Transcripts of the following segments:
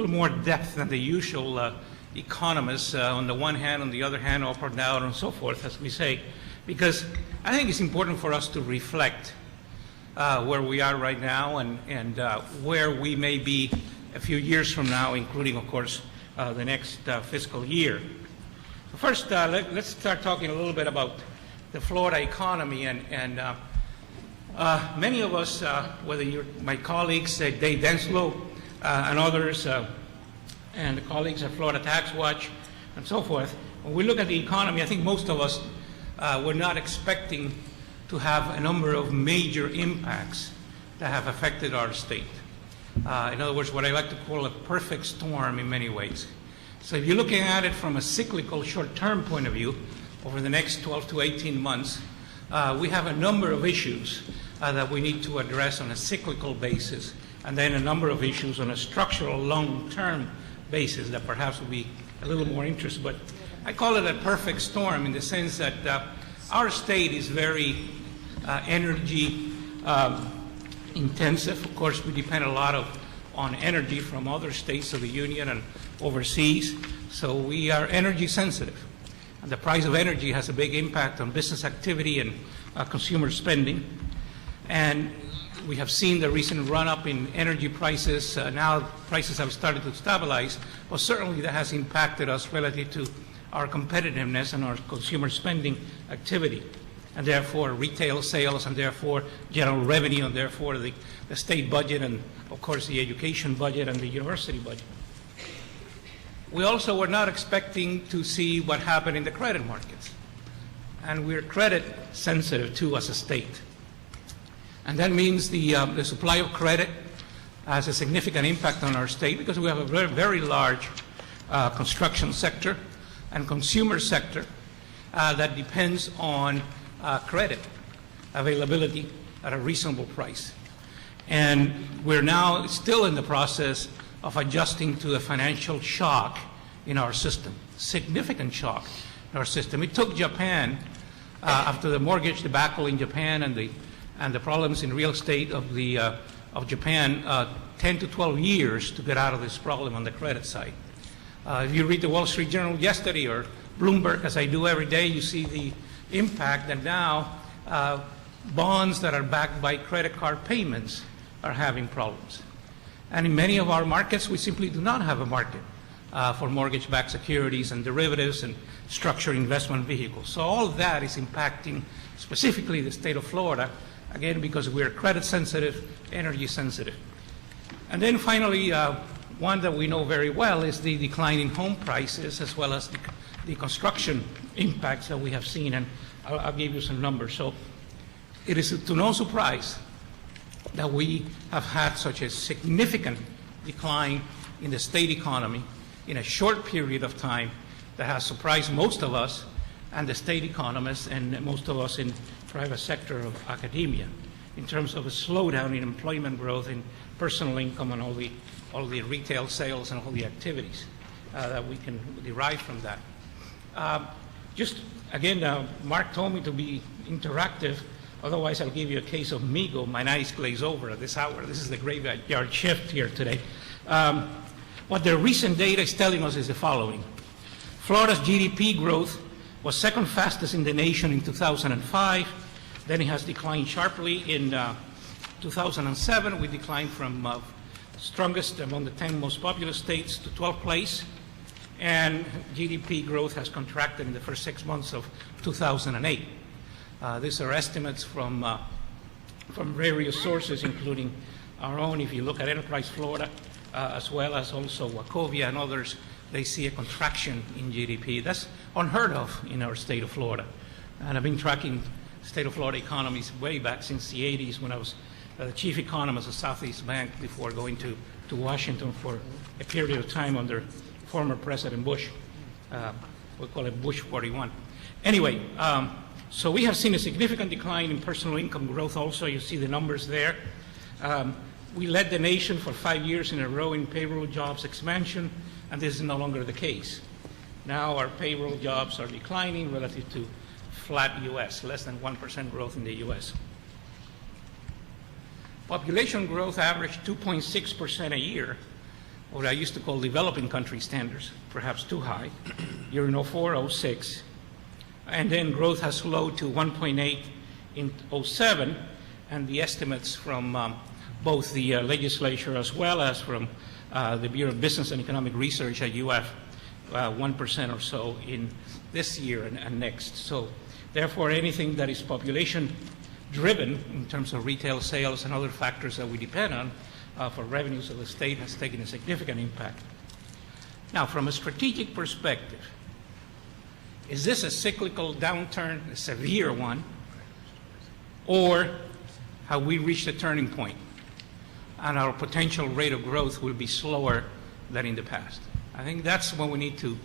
little more depth than the usual economists on the one hand, on the other hand, up or down, and so forth, as we say, because I think it's important for us to reflect where we are right now and where we may be a few years from now, including, of course, the next fiscal year. First, let's start talking a little bit about the Florida economy. And many of us, whether you're my colleagues, Dave Denslow and others, and the colleagues at Florida Tax Watch and so forth, when we look at the economy, I think most of us were not expecting to have a number of major impacts that have affected our state. In other words, what I like to call a perfect storm in many ways. So if you're looking at it from a cyclical short-term point of view, over the next 12 to 18 months, we have a number of issues that we need to address on a cyclical basis, and then a number of issues on a structural long-term basis that perhaps will be a little more interesting. But I call it a perfect storm in the sense that our state is very energy intensive. Of course, we depend a lot on energy from other states of the Union and overseas, so we are energy sensitive. And the price of energy has a big impact on business activity and consumer spending. And we have seen the recent run-up in energy prices. Now prices have started to stabilize, but certainly that has impacted us relative to our competitiveness and our consumer spending activity, and therefore retail sales, and therefore general revenue, and therefore the state budget, and of course the education budget and the university budget. We also were not expecting to see what happened in the credit markets, and we're credit sensitive too as a state. And that means the supply of credit has a significant impact on our state because we have a very, very large construction sector and consumer sector that depends on credit availability at a reasonable price. And we're now still in the process of adjusting to a financial shock in our system, significant shock in our system. It took Japan, after the mortgage debacle in Japan and the problems in real estate of Japan, 10 to 12 years to get out of this problem on the credit side. If you read the Wall Street Journal yesterday or Bloomberg, as I do every day, you see the impact that now bonds that are backed by credit card payments are having problems. And in many of our markets, we simply do not have a market for mortgage-backed securities and derivatives and structured investment vehicles. So all of that is impacting specifically the state of Florida, again, because we're credit sensitive, energy sensitive. And then finally, one that we know very well is the decline in home prices, as well as the construction impacts that we have seen, and I'll give you some numbers. So it is to no surprise that we have had such a significant decline in the state economy in a short period of time that has surprised most of us and the state economists and most of us in private sector of academia in terms of a slowdown in employment growth, in personal income, and all the retail sales and all the activities that we can derive from that. Just again, Mark told me to be interactive. Otherwise, I'll give you a case of Migo. My eyes glaze over at this hour. This is the graveyard shift here today. What the recent data is telling us is the following. Florida's GDP growth was second fastest in the nation in 2005. Then it has declined sharply in 2007. We declined from strongest among the 10 most populous states to 12th place. And GDP growth has contracted in the first 6 months of 2008. These are estimates from various sources, including our own. If you look at Enterprise Florida, as well as also Wachovia and others, they see a contraction in GDP. That's unheard of in our state of Florida. And I've been tracking state of Florida economies way back since the 80s when I was the chief economist of Southeast Bank before going to Washington for a period of time under former President Bush. We call it Bush 41. Anyway, so we have seen a significant decline in personal income growth also. You see the numbers there. We led the nation for 5 years in a row in payroll jobs expansion, and this is no longer the case. Now our payroll jobs are declining relative to flat U.S., less than 1% growth in the U.S. Population growth averaged 2.6% a year what I used to call developing country standards, perhaps too high, year in 04, 06. And then growth has slowed to 1.8 in 07, and the estimates from both the legislature as well as from the Bureau of Business and Economic Research at UF, 1% or so in this year and next. So therefore, anything that is population-driven in terms of retail sales and other factors that we depend on for revenues of the state has taken a significant impact. Now, from a strategic perspective, is this a cyclical downturn, a severe one, or have we reached a turning point and our potential rate of growth will be slower than in the past? I think that's what we need to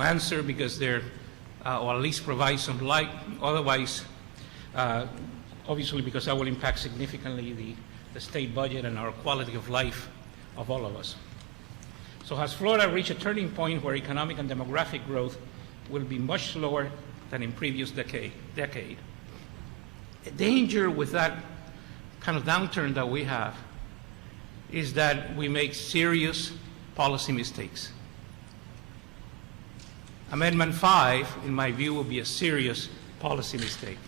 answer, because there, or at least provide some light. Otherwise, obviously, because that will impact significantly the state budget and our quality of life of all of us. So has Florida reached a turning point where economic and demographic growth will be much slower than in previous decade? The danger with that kind of downturn that we have is that we make serious policy mistakes. Amendment 5, in my view, will be a serious policy mistake.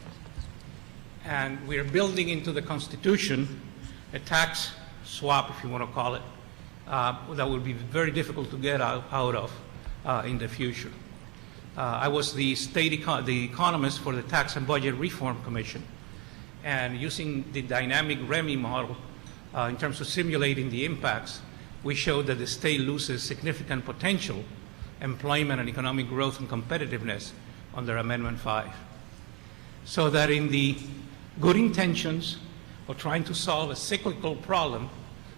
And we are building into the Constitution a tax swap, if you want to call it, that will be very difficult to get out of in the future. I was the the economist for the Tax and Budget Reform Commission, and using the dynamic REMI model in terms of simulating the impacts, we showed that the state loses significant potential employment and economic growth and competitiveness under Amendment 5. So that in the good intentions of trying to solve a cyclical problem,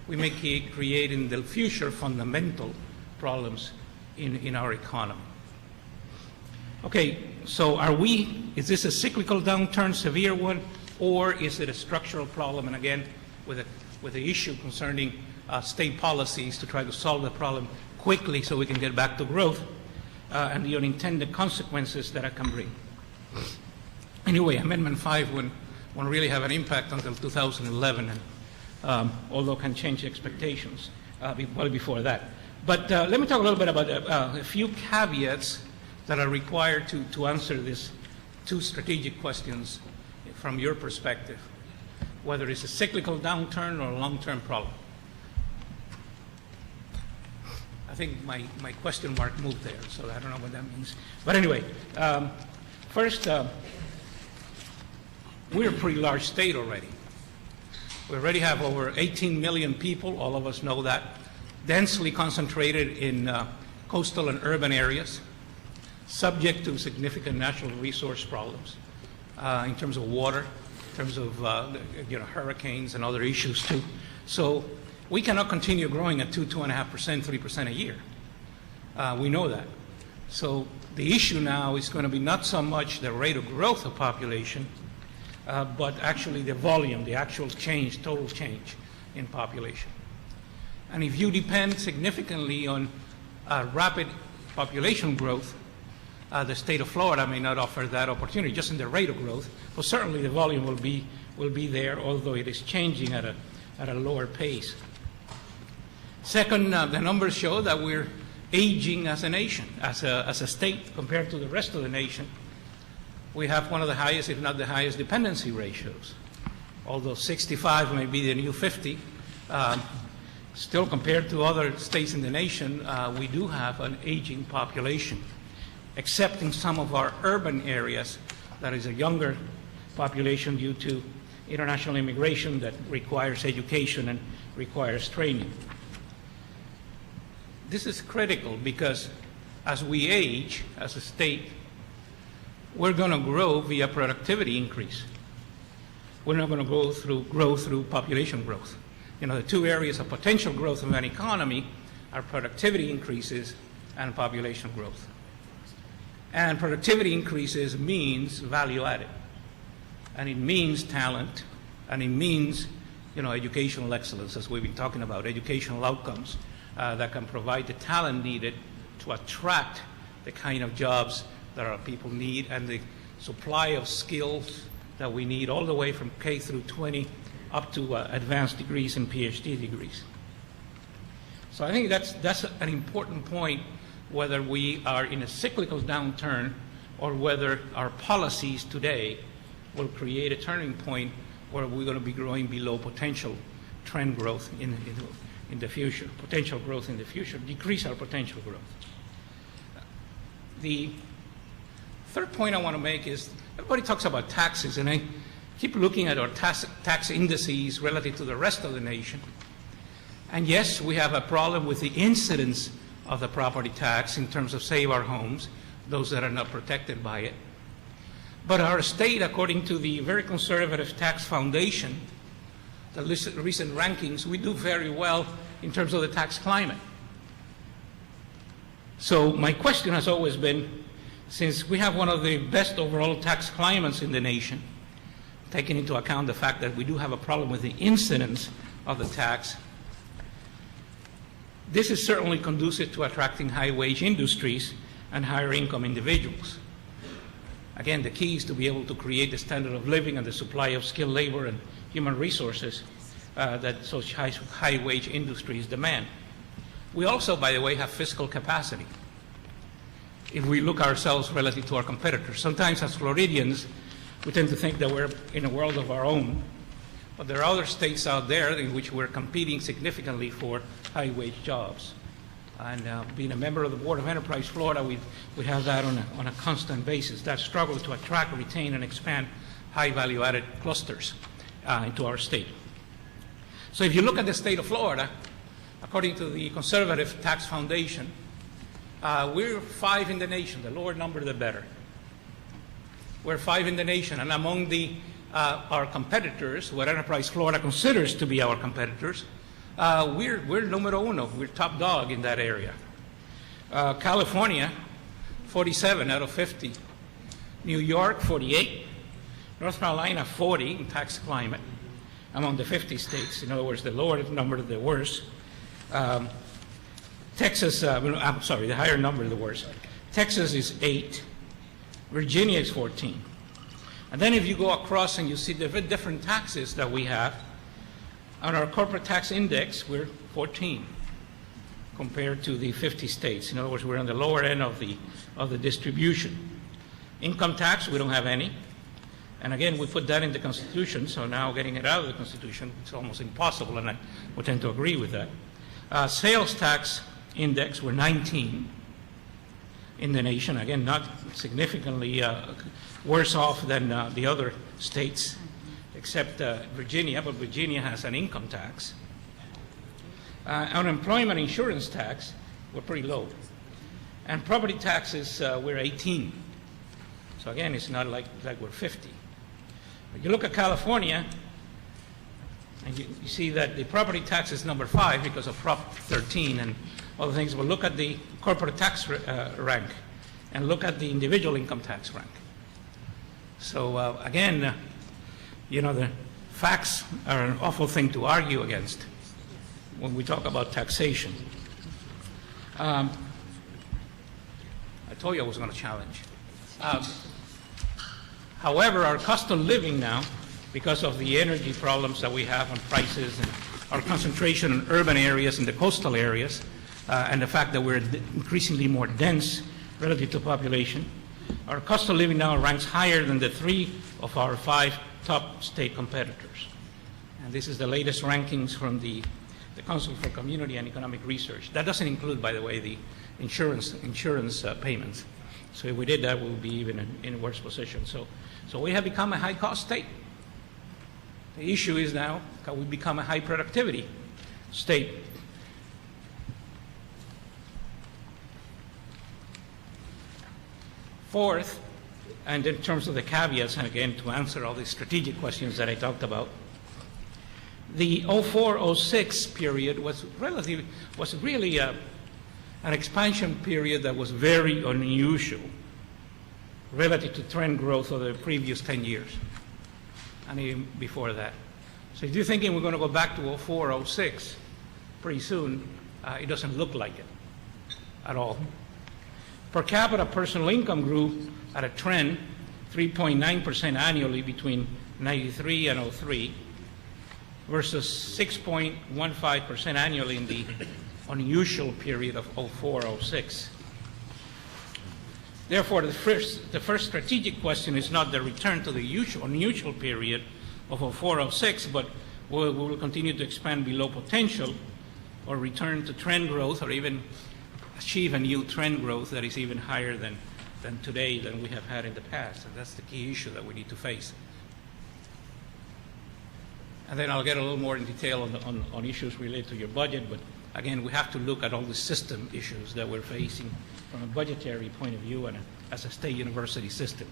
we may create in the future fundamental problems in our economy. Okay, so is this a cyclical downturn, severe one, or is it a structural problem? And again, with the issue concerning state policies to try to solve the problem quickly so we can get back to growth and the unintended consequences that it can bring. Anyway, Amendment 5 won't really have an impact until 2011, and, although can change expectations well before that. But let me talk a little bit about a few caveats that are required to answer these two strategic questions from your perspective, whether it's a cyclical downturn or a long-term problem. I think my question mark moved there, so I don't know what that means. But anyway, first, we're a pretty large state already. We already have over 18 million people, all of us know that, densely concentrated in coastal and urban areas, subject to significant natural resource problems in terms of water, in terms of hurricanes and other issues too. So we cannot continue growing at 2.5%, 3% a year. We know that. So the issue now is going to be not so much the rate of growth of population, but actually the volume, the actual change, total change in population. And if you depend significantly on rapid population growth, the state of Florida may not offer that opportunity just in the rate of growth, but certainly the volume will be there, although it is changing at a lower pace. Second, the numbers show that we're aging as a nation, as a state compared to the rest of the nation. We have one of the highest, if not the highest, dependency ratios. Although 65 may be the new 50, still compared to other states in the nation, we do have an aging population, except in some of our urban areas. That is a younger population due to international immigration that requires education and requires training. This is critical because as we age as a state, we're going to grow via productivity increase. We're not going to grow through population growth. You know, the two areas of potential growth of an economy are productivity increases and population growth. And productivity increases means value added. And it means talent, and it means, educational excellence, as we've been talking about, educational outcomes that can provide the talent needed to attract the kind of jobs that our people need and the supply of skills that we need all the way from K through 20 up to advanced degrees and PhD degrees. So I think that's an important point, whether we are in a cyclical downturn or whether our policies today will create a turning point where we're going to be growing below potential trend growth in the future, potential growth in the future, decrease our potential growth. The third point I want to make is everybody talks about taxes, and I keep looking at our tax indices relative to the rest of the nation. And yes, we have a problem with the incidence of the property tax in terms of save our homes, those that are not protected by it. But our state, according to the very conservative Tax Foundation, the recent rankings, we do very well in terms of the tax climate. So my question has always been, since we have one of the best overall tax climates in the nation, taking into account the fact that we do have a problem with the incidence of the tax, this is certainly conducive to attracting high-wage industries and higher-income individuals. Again, the key is to be able to create the standard of living and the supply of skilled labor and human resources that such high-wage industries demand. We also, by the way, have fiscal capacity. If we look ourselves relative to our competitors, sometimes as Floridians, we tend to think that we're in a world of our own, but there are other states out there in which we're competing significantly for high-wage jobs. And being a member of the Board of Enterprise Florida, we have that on a constant basis, that struggle to attract, retain, and expand high-value-added clusters into our state. So if you look at the state of Florida, according to the Conservative Tax Foundation, we're 5 in the nation. The lower number, the better. We're 5 in the nation, and among our competitors, what Enterprise Florida considers to be our competitors, we're numero uno. We're top dog in that area. California, 47 out of 50. New York, 48. North Carolina, 40 in tax climate among the 50 states. In other words, the lower number, the worse. Texas, I'm sorry, the higher number, the worse. Texas is 8. Virginia is 14. And then if you go across and you see the different taxes that we have, on our corporate tax index, we're 14 compared to the 50 states. In other words, we're on the lower end of the distribution. Income tax, we don't have any. And again, we put that in the Constitution, so now getting it out of the Constitution, it's almost impossible, and I would tend to agree with that. Sales tax index, we're 19 in the nation. Again, not significantly worse off than the other states, except Virginia, but Virginia has an income tax. Unemployment insurance tax, we're pretty low. And property taxes, we're 18. So again, it's not like we're 50. But you look at California, and you see that the property tax is number 5 because of Prop 13 and other things. But look at the corporate tax rank, and look at the individual income tax rank. So again, you know, the facts are an awful thing to argue against when we talk about taxation. I told you I was going to challenge. However, our cost of living now, because of the energy problems that we have on prices and our concentration in urban areas and the coastal areas, and the fact that we're increasingly more dense relative to population, our cost of living now ranks higher than the 3 of our 5 top state competitors. And this is the latest rankings from the Council for Community and Economic Research. That doesn't include, by the way, the insurance payments. So if we did that, we would be even in a worse position. So we have become a high-cost state. The issue is now, can we become a high-productivity state? Fourth, and in terms of the caveats, and again, to answer all the strategic questions that I talked about, the 04-06 period was really an expansion period that was very unusual relative to trend growth of the previous 10 years, and even before that. So if you're thinking we're going to go back to 04-06 pretty soon, it doesn't look like it at all. Per capita personal income grew at a trend 3.9% annually between 93 and 03 versus 6.15% annually in the unusual period of 04-06. Therefore, the first strategic question is not the return to the unusual period of 04-06, but we will continue to expand below potential or return to trend growth or even achieve a new trend growth that is even higher than today than we have had in the past. And that's the key issue that we need to face. And then I'll get a little more in detail on issues related to your budget, but again, we have to look at all the system issues that we're facing from a budgetary point of view and as a state university system.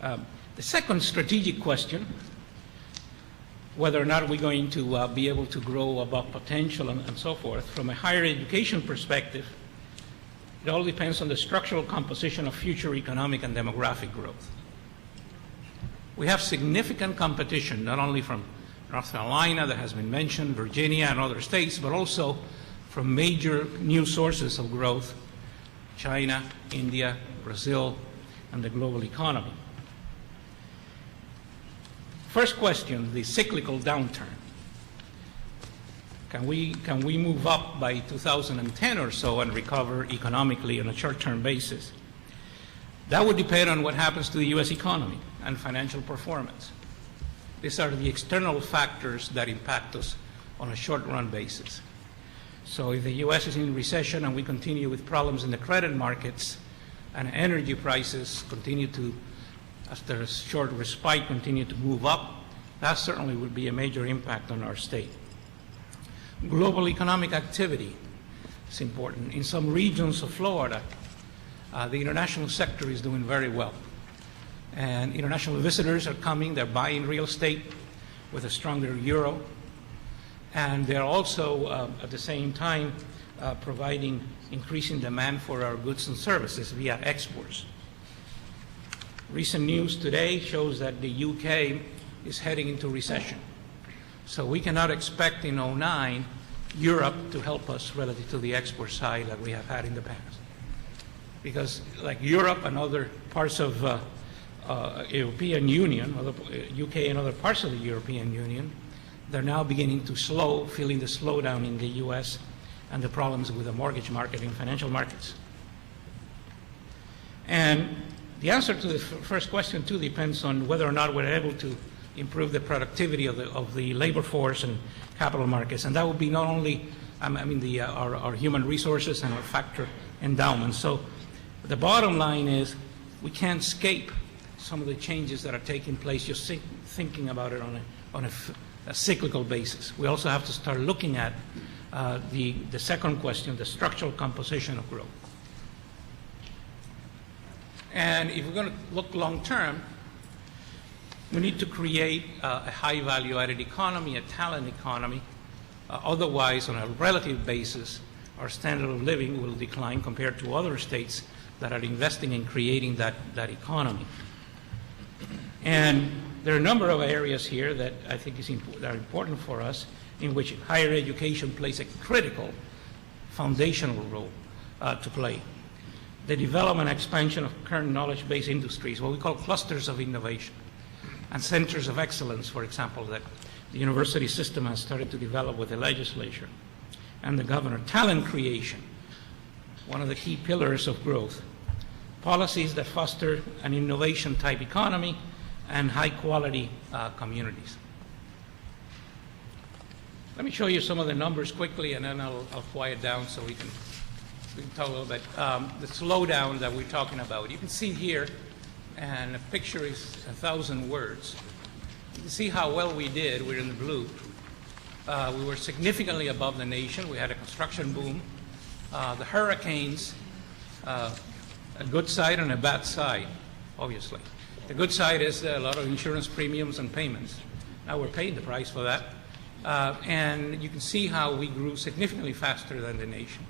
The second strategic question, whether or not we're going to be able to grow above potential and so forth, from a higher education perspective, it all depends on the structural composition of future economic and demographic growth. We have significant competition, not only from North Carolina that has been mentioned, Virginia and other states, but also from major new sources of growth, China, India, Brazil, and the global economy. First question, the cyclical downturn. Can we move up by 2010 or so and recover economically on a short-term basis? That would depend on what happens to the U.S. economy and financial performance. These are the external factors that impact us on a short-run basis. So if the U.S. is in recession and we continue with problems in the credit markets and energy prices continue to, after a short respite, continue to move up, that certainly would be a major impact on our state. Global economic activity is important. In some regions of Florida, the international sector is doing very well. And international visitors are coming, they're buying real estate with a stronger euro. And they're also, at the same time, providing increasing demand for our goods and services via exports. Recent news today shows that the UK is heading into recession. So we cannot expect in 2009 Europe to help us relative to the export side that we have had in the past. Because like Europe and other parts of European Union, UK and other parts of the European Union, they're now beginning to feeling the slowdown in the US and the problems with the mortgage market and financial markets. And the answer to the first question too depends on whether or not we're able to improve the productivity of the labor force and capital markets. And that would be not only, our human resources and our factor endowments. So the bottom line is we can't escape some of the changes that are taking place just thinking about it on a cyclical basis. We also have to start looking at the second question, the structural composition of growth. And if we're going to look long term, we need to create a high value added economy, a talent economy. Otherwise, on a relative basis, our standard of living will decline compared to other states that are investing in creating that economy. And there are a number of areas here that I think are important for us, in which higher education plays a critical foundational role to play. The development and expansion of current knowledge-based industries, what we call clusters of innovation, and centers of excellence, for example, that the university system has started to develop with the legislature and the governor. Talent creation, one of the key pillars of growth. Policies that foster an innovation-type economy and high-quality communities. Let me show you some of the numbers quickly, and then I'll quiet down so we can talk a little bit. The slowdown that we're talking about. You can see here, and a picture is 1,000 words. You can see how well we did. We're in the blue. We were significantly above the nation. We had a construction boom. The hurricanes, a good side and a bad side, obviously. The good side is a lot of insurance premiums and payments. Now we're paying the price for that. And you can see how we grew significantly faster than the nation.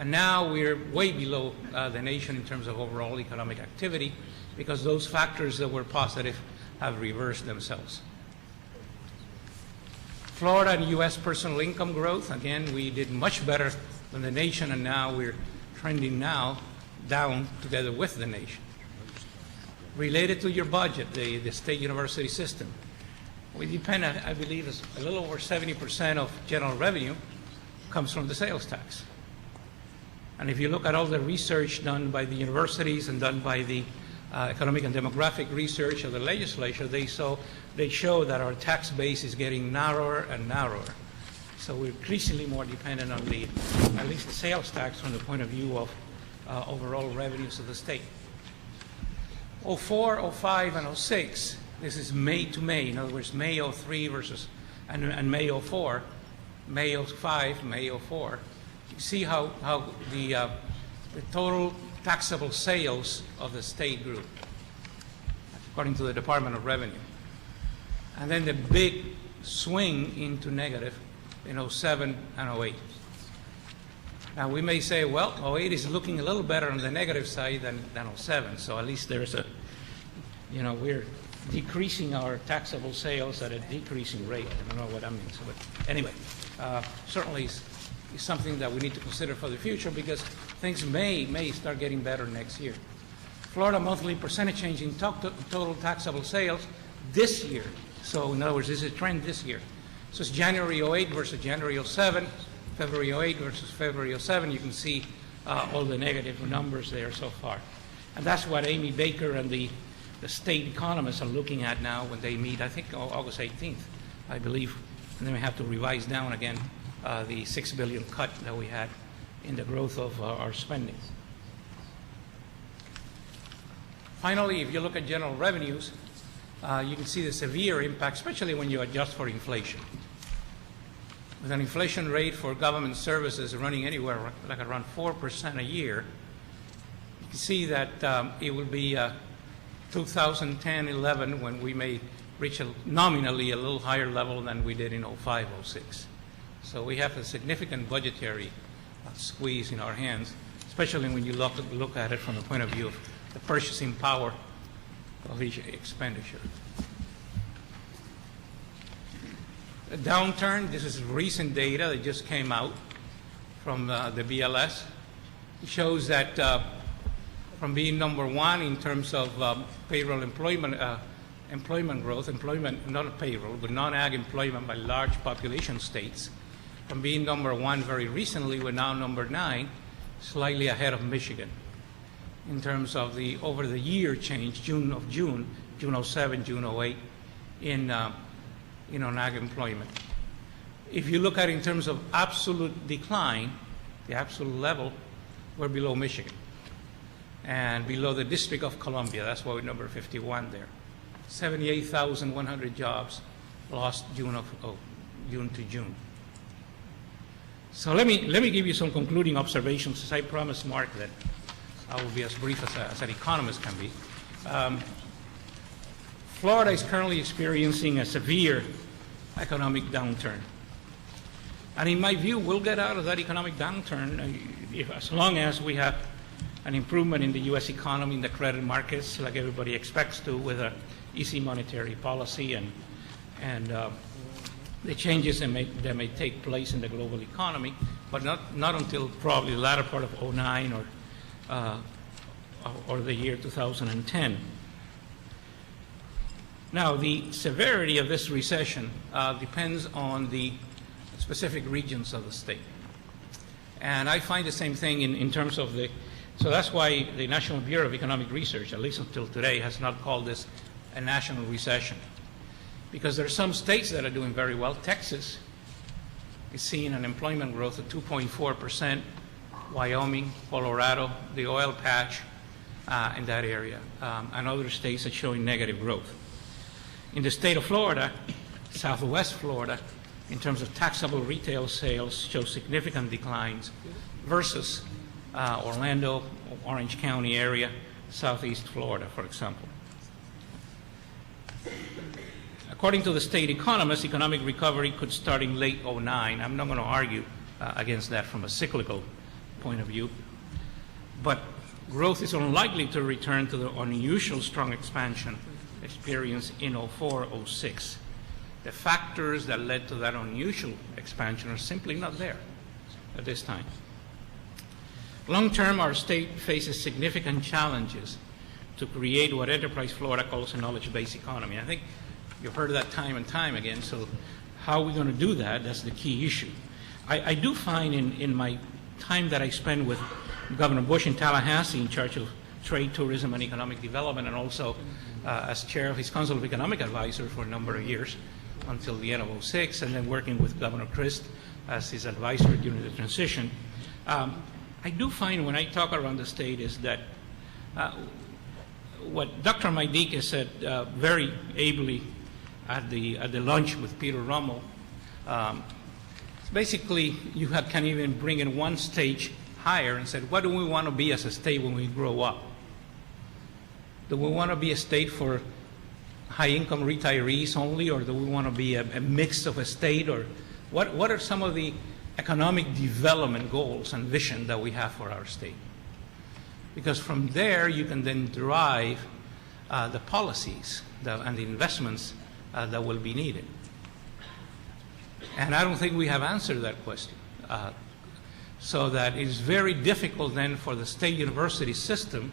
And now we're way below the nation in terms of overall economic activity because those factors that were positive have reversed themselves. Florida and U.S. personal income growth, again, we did much better than the nation, and now we're trending now down together with the nation. Related to your budget, the state university system, we depend on, I believe, a little over 70% of general revenue comes from the sales tax. And if you look at all the research done by the universities and done by the economic and demographic research of the legislature, they show that our tax base is getting narrower and narrower. So we're increasingly more dependent on at least the sales tax from the point of view of overall revenues of the state. 04, 05, and 06, this is May to May. In other words, May 03 and May 04, May 05, May 04. You see how the total taxable sales of the state grew, according to the Department of Revenue. And then the big swing into negative in 07 and 08. Now we may say, well, 08 is looking a little better on the negative side than 07, so at least there's we're decreasing our taxable sales at a decreasing rate. I don't know what that means, but anyway, certainly is something that we need to consider for the future because things may start getting better next year. Florida monthly percentage change in total taxable sales this year. So in other words, this is a trend this year. So it's January 08 versus January 07, February 08 versus February 07. You can see all the negative numbers there so far. And that's what Amy Baker and the state economists are looking at now when they meet, I think August 18th, I believe. And then we have to revise down again the $6 billion cut that we had in the growth of our spending. Finally, if you look at general revenues, you can see the severe impact, especially when you adjust for inflation. With an inflation rate for government services running anywhere like around 4% a year, you can see that it will be 2010-11 when we may reach nominally a little higher level than we did in 05-06. So we have a significant budgetary squeeze in our hands, especially when you look at it from the point of view of the purchasing power of each expenditure. A downturn, this is recent data that just came out from the BLS. It shows that from being number one in terms of payroll employment growth, not payroll, but non-ag employment by large population states, from being number one very recently, we're now number 9, slightly ahead of Michigan in terms of the over the year change, June 07, June 08, in ag employment. If you look at it in terms of absolute decline, the absolute level, we're below Michigan and below the District of Columbia. That's why we're number 51 there. 78,100 jobs lost June to June. So let me give you some concluding observations, as I promised Mark that I will be as brief as an economist can be. Florida is currently experiencing a severe economic downturn. And in my view, we'll get out of that economic downturn as long as we have an improvement in the U.S. economy, in the credit markets, like everybody expects to, with an easy monetary policy and the changes that may take place in the global economy, but not until probably the latter part of 2009 or the year 2010. Now, the severity of this recession depends on the specific regions of the state. And I find the same thing in terms of so that's why the National Bureau of Economic Research, at least until today, has not called this a national recession. Because there are some states that are doing very well. Texas is seeing an employment growth of 2.4%, Wyoming, Colorado, the oil patch in that area, and other states are showing negative growth. In the state of Florida, Southwest Florida, in terms of taxable retail sales, show significant declines versus Orlando, Orange County area, Southeast Florida, for example. According to the state economists, economic recovery could start in late 2009. I'm not going to argue against that from a cyclical point of view. But growth is unlikely to return to the unusual strong expansion experienced in 04-06. The factors that led to that unusual expansion are simply not there at this time. Long term, our state faces significant challenges to create what Enterprise Florida calls a knowledge-based economy. I think you've heard that time and time again, so how are we going to do that? That's the key issue. I do find in my time that I spend with Governor Bush in Tallahassee in charge of trade, tourism, and economic development, and also as chair of his Council of Economic Advisors for a number of years until the end of '06, and then working with Governor Christ as his advisor during the transition. I do find when I talk around the state is that what Dr. Maidike said very ably at the lunch with Peter Rummel, basically you can even bring in one stage higher and said, what do we want to be as a state when we grow up? Do we want to be a state for high-income retirees only, or do we want to be a mix of a state? Or what are some of the economic development goals and vision that we have for our state? Because from there, you can then derive the policies and the investments that will be needed. And I don't think we have answered that question. So that it's very difficult then for the state university system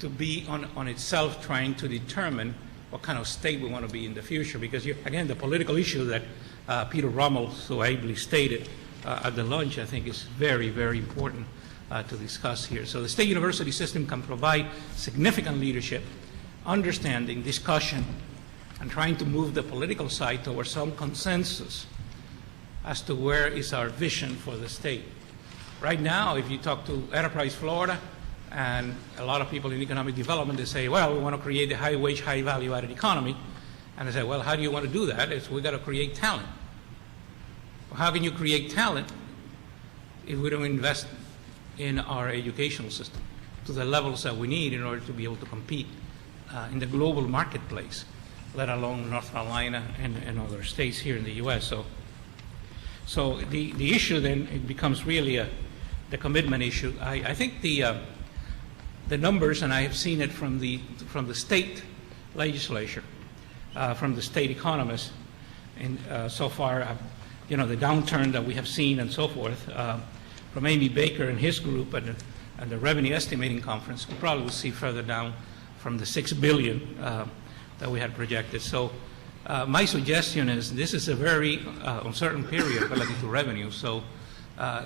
to be on itself trying to determine what kind of state we want to be in the future. Because, again, the political issue that Peter Rummel so ably stated at the lunch, I think is very, very important to discuss here. So the state university system can provide significant leadership, understanding, discussion, and trying to move the political side towards some consensus as to where is our vision for the state. Right now, if you talk to Enterprise Florida and a lot of people in economic development, they say, well, we want to create a high-wage, high-value-added economy. And they say, well, how do you want to do that? It's we've got to create talent. Well, how can you create talent if we don't invest in our educational system to the levels that we need in order to be able to compete in the global marketplace, let alone North Carolina and other states here in the U.S. So the issue then, it becomes really the commitment issue. I think the numbers, and I have seen it from the state legislature, from the state economists, and so far, the downturn that we have seen and so forth, from Amy Baker and his group and the Revenue Estimating Conference, we probably will see further down from the $6 billion that we had projected. So my suggestion is this is a very uncertain period relative to revenue. So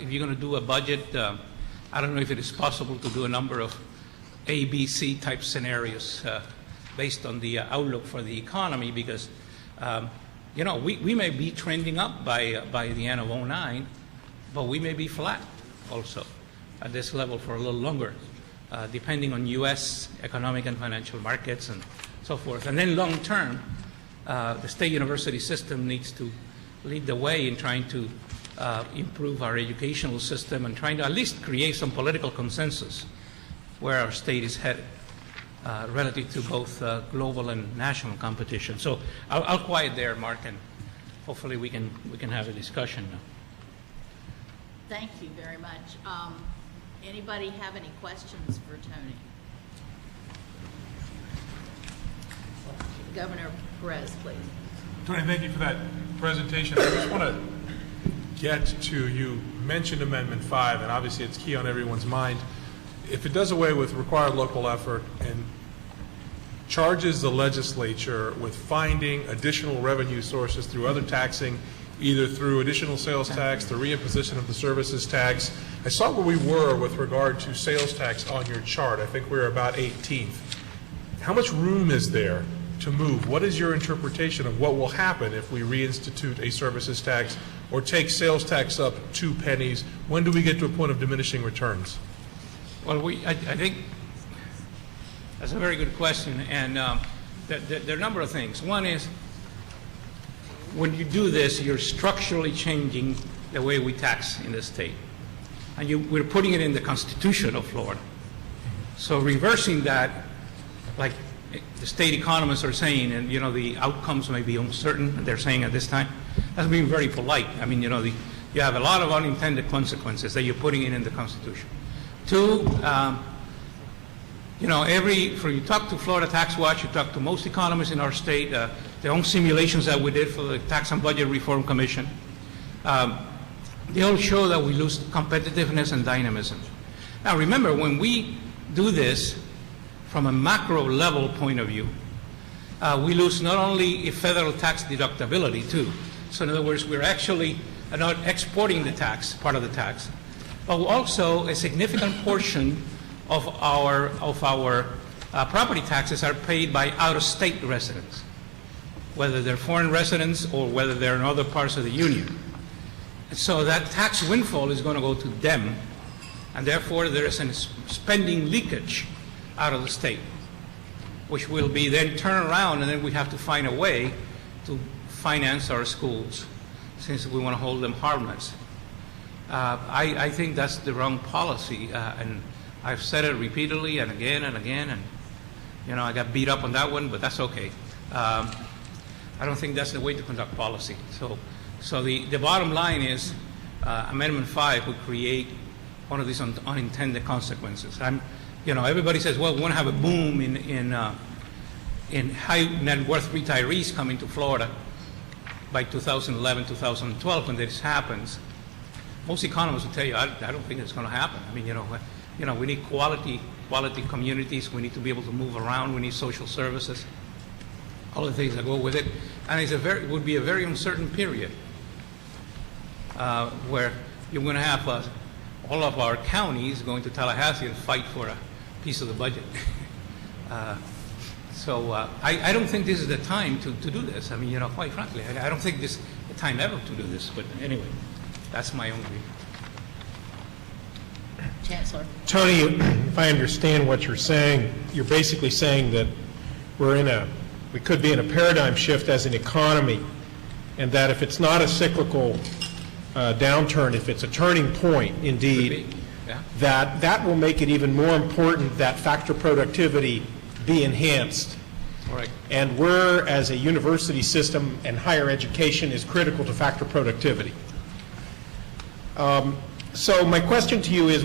if you're going to do a budget, I don't know if it is possible to do a number of A, B, C type scenarios based on the outlook for the economy, because we may be trending up by the end of '09, but we may be flat also at this level for a little longer, depending on U.S. economic and financial markets and so forth. And then long term, the state university system needs to lead the way in trying to improve our educational system and trying to at least create some political consensus where our state is headed relative to both global and national competition. So I'll quiet there, Mark, and hopefully we can have a discussion now. Thank you very much. Anybody have any questions for Tony? Governor Perez, please. Tony, thank you for that presentation. I just want to get to, you mentioned Amendment 5, and obviously it's key on everyone's mind. If it does away with required local effort and charges the legislature with finding additional revenue sources through other taxing, either through additional sales tax, the reimposition of the services tax. I saw where we were with regard to sales tax on your chart. I think we're about 18th. How much room is there to move? What is your interpretation of what will happen if we reinstitute a services tax or take sales tax up 2 pennies? When do we get to a point of diminishing returns? Well, I think that's a very good question, and there are a number of things. One is, when you do this, you're structurally changing the way we tax in the state. And we're putting it in the Constitution of Florida. So reversing that, like the state economists are saying, and the outcomes may be uncertain, they're saying at this time, that's being very polite. I mean, you have a lot of unintended consequences that you're putting in the Constitution. 2, you talk to Florida Tax Watch, you talk to most economists in our state, their own simulations that we did for the Tax and Budget Reform Commission, they all show that we lose competitiveness and dynamism. Now remember, when we do this from a macro level point of view, we lose not only a federal tax deductibility too. So in other words, we're actually not exporting the tax, part of the tax, but also a significant portion of our property taxes are paid by out-of-state residents, whether they're foreign residents or whether they're in other parts of the union. So that tax windfall is going to go to them, and therefore there is a spending leakage out of the state, which will be then turned around, and then we have to find a way to finance our schools, since we want to hold them harmless. I think that's the wrong policy, and I've said it repeatedly and again, and I got beat up on that one, but that's okay. I don't think that's the way to conduct policy. So the bottom line is Amendment 5 would create one of these unintended consequences. Everybody says, well, we want to have a boom in high net worth retirees coming to Florida by 2011, 2012, when this happens. Most economists will tell you, I don't think it's going to happen. I mean, we need quality communities. We need to be able to move around. We need social services, all the things that go with it. And it would be a very uncertain period where you're going to have all of our counties going to Tallahassee and fight for a piece of the budget. So I don't think this is the time to do this. I mean, quite frankly, I don't think this is the time ever to do this. But anyway, that's my own view. Chancellor. Tony, if I understand what you're saying, you're basically saying that we could be in a paradigm shift as an economy, and that if it's not a cyclical downturn, if it's a turning point indeed, Yeah. that will make it even more important that factor productivity be enhanced. Right. And we're, as a university system, and higher education is critical to factor productivity. So my question to you is,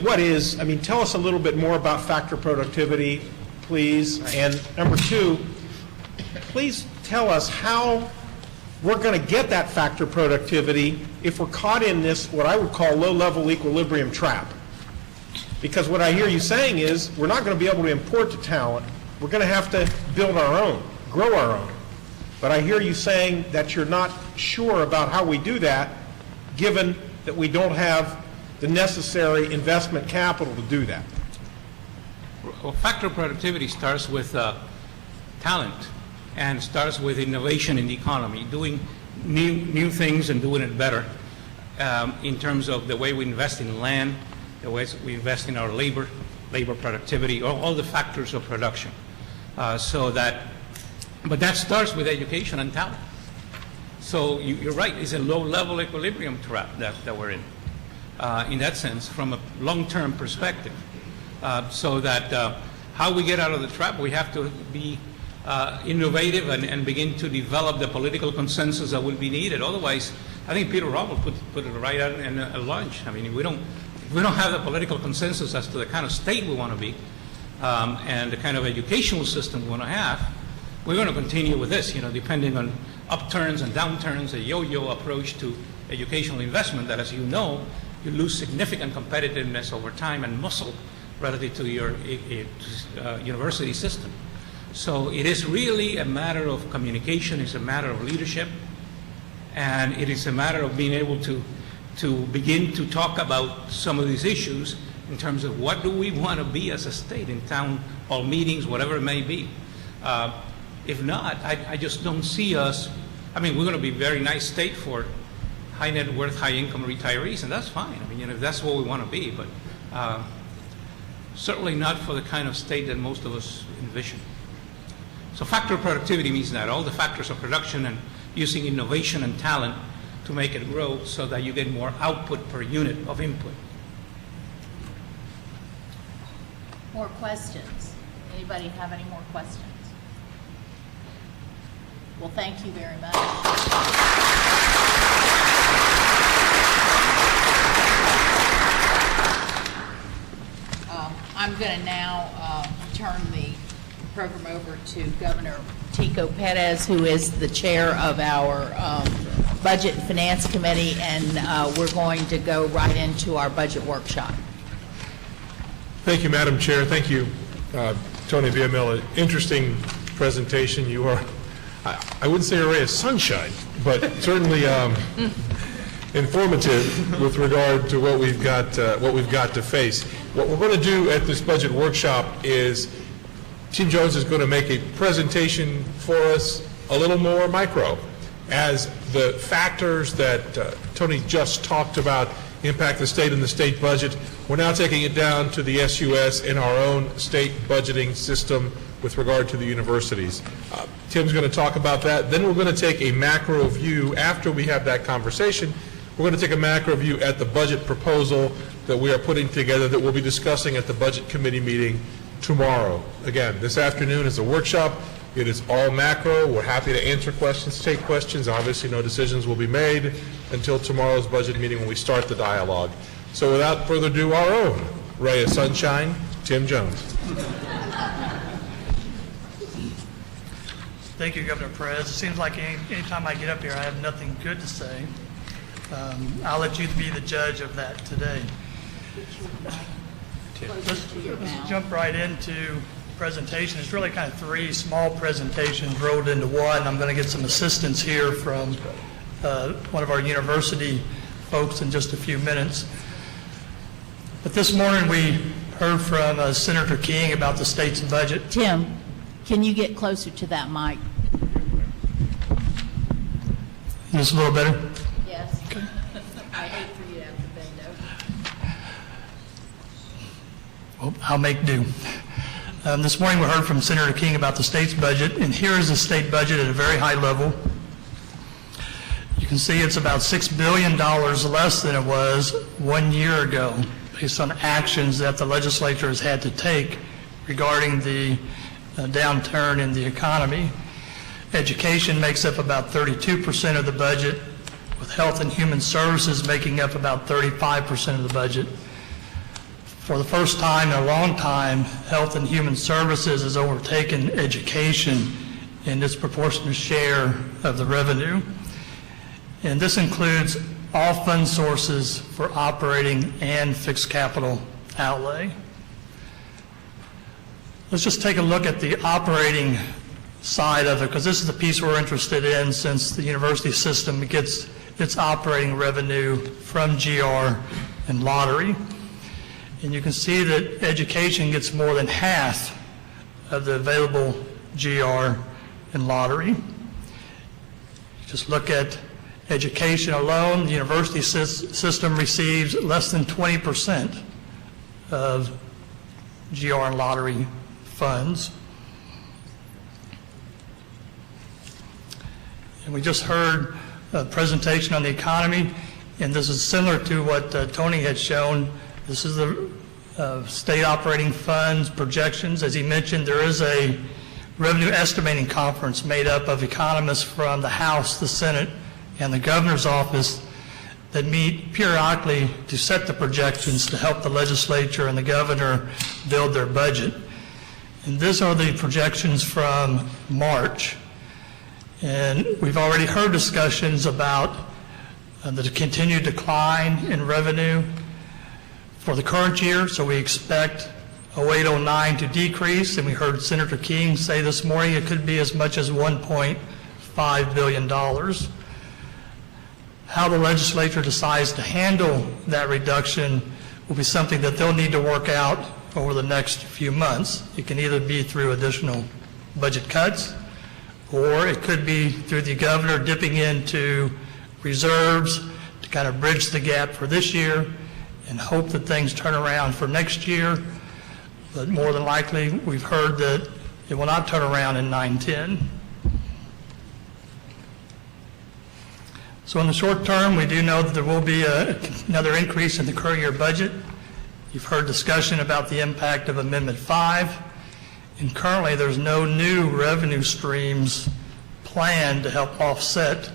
tell us a little bit more about factor productivity, please. Right. And number two, please tell us how we're going to get that factor productivity if we're caught in this, what I would call low-level equilibrium trap. Because what I hear you saying is, we're not going to be able to import the talent. We're going to have to build our own, grow our own. But I hear you saying that you're not sure about how we do that, given that we don't have the necessary investment capital to do that. Well, factor productivity starts with talent and starts with innovation in the economy, doing new things and doing it better in terms of the way we invest in land, the way we invest in our labor productivity, all the factors of production. But that starts with education and talent. So you're right, it's a low-level equilibrium trap that we're in that sense, from a long-term perspective. So that how we get out of the trap, we have to be innovative and begin to develop the political consensus that will be needed. Otherwise, I think Peter Rommel put it right out in a lunch. I mean, if we don't have the political consensus as to the kind of state we want to be and the kind of educational system we want to have, we're going to continue with this, depending on upturns and downturns, a yo-yo approach to educational investment that, as you know, you lose significant competitiveness over time and muscle relative to your university system. So it is really a matter of communication, it's a matter of leadership, and it is a matter of being able to begin to talk about some of these issues in terms of what do we want to be as a state in town hall meetings, whatever it may be. If not, I just don't see us. I mean, we're going to be a very nice state for high net worth, high income retirees, and that's fine. I mean, if that's what we want to be, but certainly not for the kind of state that most of us envision. So factor productivity means that all the factors of production and using innovation and talent to make it grow so that you get more output per unit of input. More questions? Anybody have any more questions? Well, thank you very much. I'm going to now turn the program over to Governor Tico Perez, who is the chair of our Budget and Finance Committee, and we're going to go right into our budget workshop. Thank you, Madam Chair. Thank you, Tony Villamil. Interesting presentation. You are, I wouldn't say a ray of sunshine, but certainly informative with regard to what we've got to face. What we're going to do at this budget workshop is Tim Jones is going to make a presentation for us a little more micro, as the factors that Tony just talked about impact the state and the state budget. We're now taking it down to the SUS in our own state budgeting system with regard to the universities. Tim's going to talk about that. Then we're going to take a macro view. After we have that conversation, we're going to take a macro view at the budget proposal that we are putting together that we'll be discussing at the budget committee meeting tomorrow. Again, this afternoon is a workshop. It is all macro. We're happy to answer questions, take questions. Obviously, no decisions will be made until tomorrow's budget meeting when we start the dialogue. So without further ado, our own ray of sunshine, Tim Jones. Thank you, Governor Perez. It seems like anytime I get up here, I have nothing good to say. I'll let you be the judge of that today. Let's jump right into presentation. It's really kind of three small presentations rolled into one. I'm going to get some assistance here from one of our university folks in just a few minutes. But this morning we heard from Senator King about the state's budget. Tim, can you get closer to that mic? Is this a little better? Yes. I hate for you to have to bend over. Well, I'll make do. This morning we heard from Senator King about the state's budget, and here is the state budget at a very high level. You can see it's about $6 billion less than it was 1 year ago, based on actions that the legislature has had to take regarding the downturn in the economy. Education makes up about 32% of the budget, with health and human services making up about 35% of the budget. For the first time in a long time, health and human services has overtaken education in its proportionate share of the revenue. And this includes all fund sources for operating and fixed capital outlay. Let's just take a look at the operating side of it, because this is the piece we're interested in, since the university system gets its operating revenue from GR and lottery. And you can see that education gets more than half of the available GR and lottery. Just look at education alone. The university system receives less than 20% of GR and lottery funds. And we just heard a presentation on the economy, and this is similar to what Tony had shown. This is the state operating funds projections. As he mentioned, there is a revenue estimating conference made up of economists from the House, the Senate, and the governor's office that meet periodically to set the projections to help the legislature and the governor build their budget. And these are the projections from March. And we've already heard discussions about the continued decline in revenue for the current year, so we expect 08-09 to decrease, and we heard Senator King say this morning it could be as much as $1.5 billion. How the legislature decides to handle that reduction will be something that they'll need to work out over the next few months. It can either be through additional budget cuts, or it could be through the governor dipping into reserves to kind of bridge the gap for this year and hope that things turn around for next year. But more than likely, we've heard that it will not turn around in 9-10. So in the short term, we do know that there will be another increase in the current year budget. You've heard discussion about the impact of Amendment 5. And currently, there's no new revenue streams planned to help offset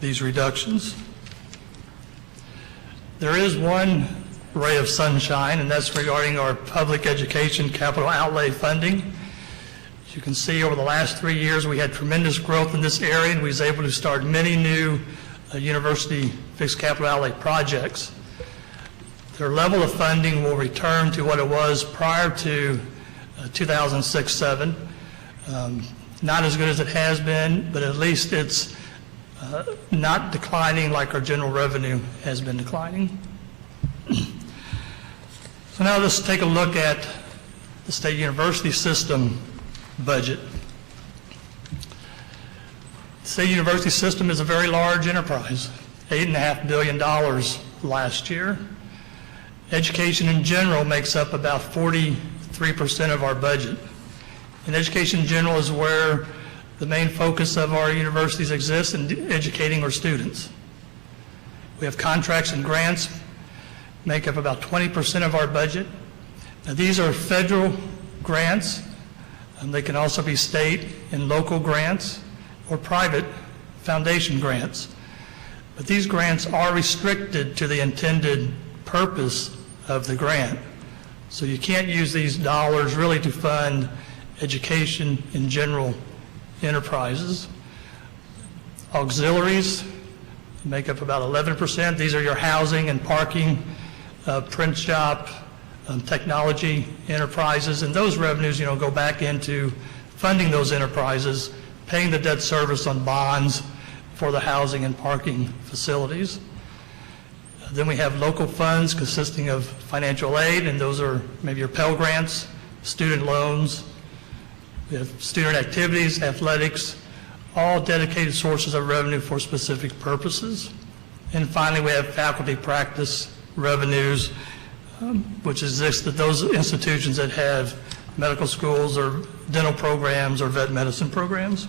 these reductions. There is one ray of sunshine, and that's regarding our public education capital outlay funding. As you can see, over the last 3 years, we had tremendous growth in this area, and we was able to start many new university fixed capital outlay projects. Their level of funding will return to what it was prior to 2006-07. Not as good as it has been, but at least it's not declining like our general revenue has been declining. So now let's take a look at the state university system budget. The state university system is a very large enterprise, $8.5 billion last year. Education in general makes up about 43% of our budget. And education in general is where the main focus of our universities exists in educating our students. We have contracts and grants make up about 20% of our budget. Now, these are federal grants, and they can also be state and local grants or private foundation grants. But these grants are restricted to the intended purpose of the grant. So you can't use these dollars really to fund education in general enterprises. Auxiliaries make up about 11%. These are your housing and parking, print shop, technology enterprises, and those revenues, go back into funding those enterprises, paying the debt service on bonds for the housing and parking facilities. Then we have local funds consisting of financial aid, and those are maybe your Pell Grants, student loans. We have student activities, athletics, all dedicated sources of revenue for specific purposes. And finally, we have faculty practice revenues, which exist at those institutions that have medical schools or dental programs or vet medicine programs.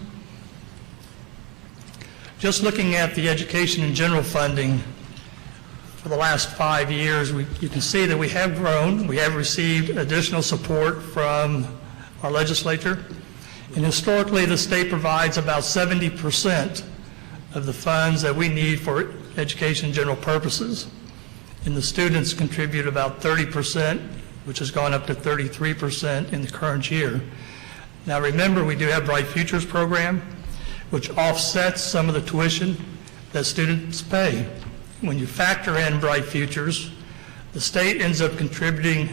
Just looking at the education in general funding for the last 5 years, you can see that we have grown. We have received additional support from our legislature. And historically, the state provides about 70% of the funds that we need for education in general purposes. And the students contribute about 30%, which has gone up to 33% in the current year. Now remember, we do have Bright Futures program, which offsets some of the tuition that students pay. When you factor in Bright Futures, the state ends up contributing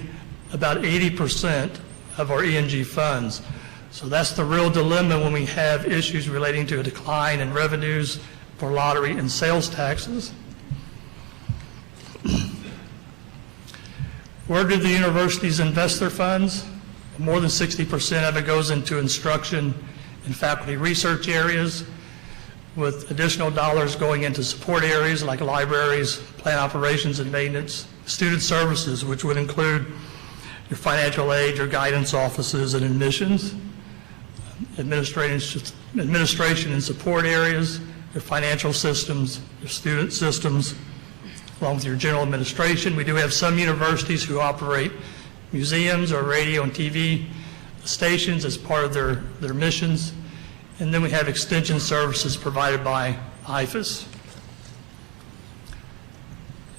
about 80% of our E&G funds. So that's the real dilemma when we have issues relating to a decline in revenues for lottery and sales taxes. Where do the universities invest their funds? More than 60% of it goes into instruction and faculty research areas, with additional dollars going into support areas like libraries, plant operations and maintenance, student services, which would include your financial aid, your guidance offices, and admissions, administration and support areas, your financial systems, your student systems, along with your general administration. We do have some universities who operate museums or radio and TV stations as part of their missions. And then we have extension services provided by IFAS.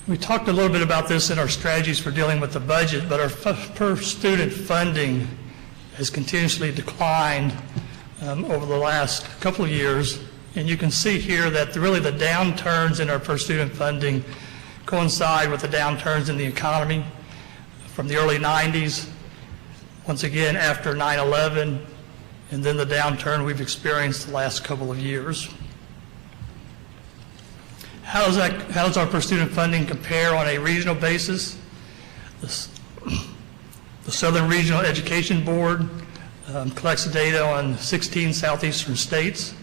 We talked a little bit about this in our strategies for dealing with the budget, but our per student funding has continuously declined over the last couple of years. And you can see here that really the downturns in our per student funding coincide with the downturns in the economy from the early 90s, once again after 9/11, and then the downturn we've experienced the last couple of years. How does our per student funding compare on a regional basis? The Southern Regional Education Board collects data on 16 southeastern states,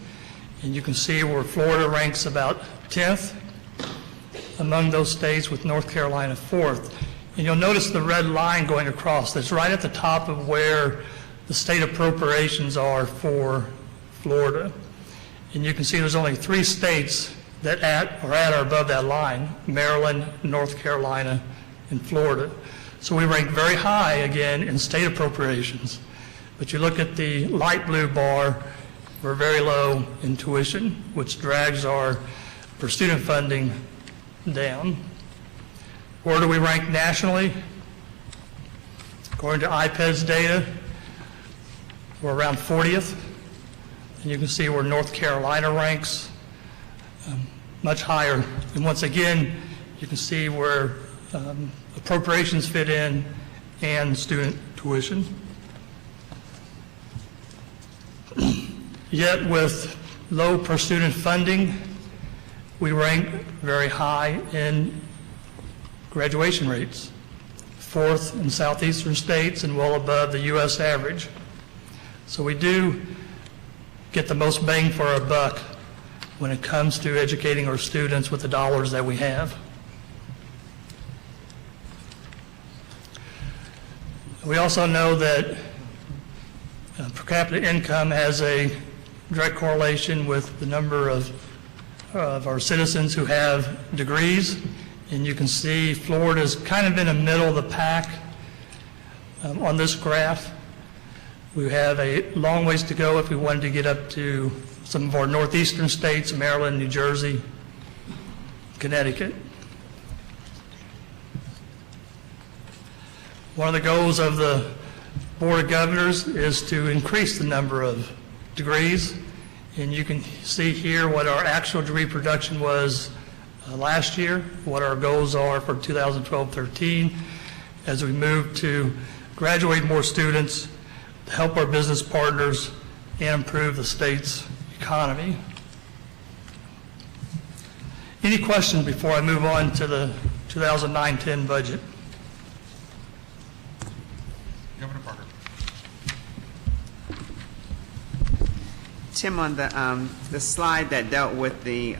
and you can see where Florida ranks about 10th among those states, with North Carolina 4th. And you'll notice the red line going across. That's right at the top of where the state appropriations are for Florida. And you can see there's only 3 states that are at or above that line: Maryland, North Carolina, and Florida. So we rank very high again in state appropriations. But you look at the light blue bar, we're very low in tuition, which drags our per student funding down. Where do we rank nationally? According to IPED's data, we're around 40th. And you can see where North Carolina ranks, much higher. And once again, you can see where appropriations fit in and student tuition. Yet with low per student funding we rank very high in graduation rates, 4th in southeastern states and well above the U.S. average. So we do get the most bang for our buck when it comes to educating our students with the dollars that we have. We also know that per capita income has a direct correlation with the number of our citizens who have degrees. And you can see Florida's kind of in the middle of the pack on this graph. We have a long ways to go if we wanted to get up to some of our northeastern states, Maryland, New Jersey, Connecticut. One of the goals of the Board of Governors is to increase the number of degrees. And you can see here what our actual degree production was last year, what our goals are for 2012-13 as we move to graduate more students, to help our business partners, and improve the state's economy. Any questions before I move on to the 2009-10 budget? Governor Parker. Tim, on the slide that dealt with the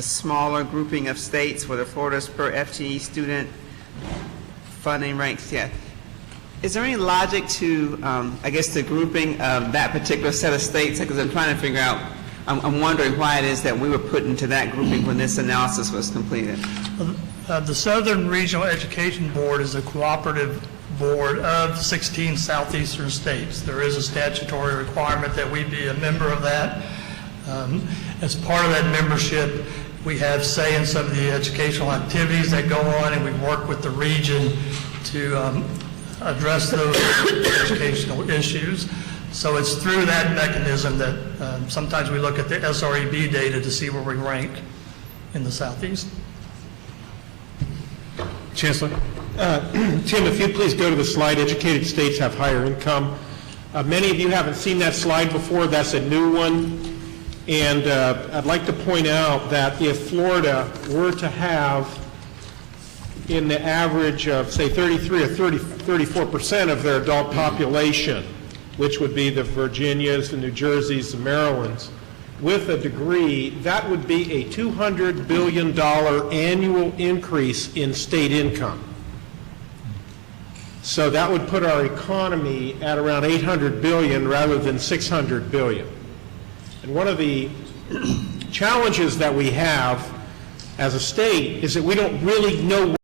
smaller grouping of states where the Florida's per FTE student funding ranks, is there any logic to, I guess, the grouping of that particular set of states? Because I'm trying to figure out, I'm wondering why it is that we were put into that grouping when this analysis was completed. The Southern Regional Education Board is a cooperative board of 16 southeastern states. There is a statutory requirement that we be a member of that. As part of that membership, we have say in some of the educational activities that go on, and we work with the region to address those educational issues. So it's through that mechanism that sometimes we look at the SREB data to see where we rank in the Southeast. Chancellor? Tim, if you please go to the slide, educated states have higher income. Many of you haven't seen that slide before. That's a new one. And I'd like to point out that if Florida were to have in the average of, say, 33 or 34% of their adult population, which would be the Virginias, the New Jerseys, the Marylands, with a degree, that would be a $200 billion annual increase in state income. So that would put our economy at around $800 billion rather than $600 billion. And one of the challenges that we have as a state is that we don't really know